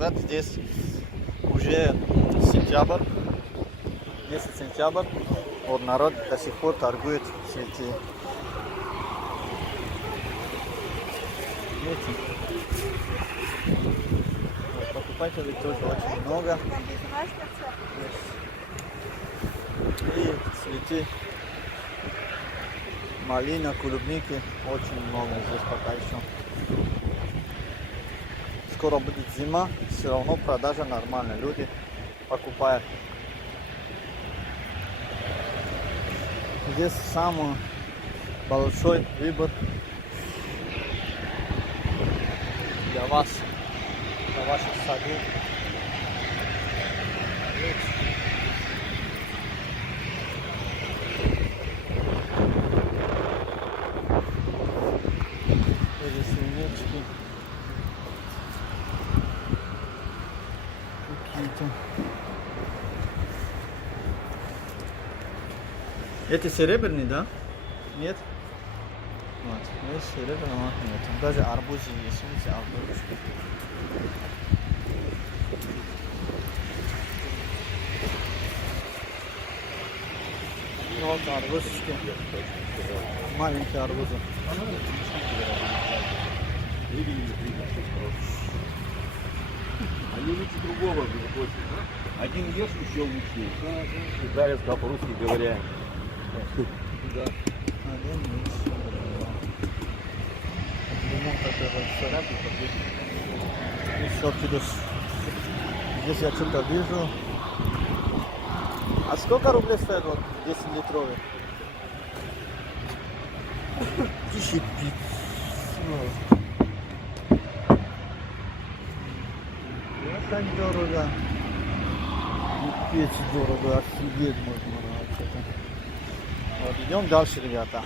сказать, здесь уже сентябрь, месяц сентябрь, вот народ до сих пор торгует цветы. Видите? Вот, покупателей тоже очень много. И цветы, малина, клубники очень много здесь пока еще. Скоро будет зима, все равно продажа нормальная, люди покупают. Здесь самый большой выбор для вас, для ваших садов. Эти свинечки какие-то. Эти серебряные, да? Нет? Вот, есть серебряного, нет. Даже арбузы есть, видите, арбузы. Вот арбузочки. Маленькие арбузы. Они лучше другого хочет. Один ешь еще лучше. Жарят, как по-русски говоря. Да. Один есть. Лимон такой царапит. Еще плюс. Здесь я что-то вижу. А сколько рублей стоит вот 10-литровый? 1500. Так дорого. Печь дорого, офигеть можно вообще-то. Вот, идем дальше, ребята.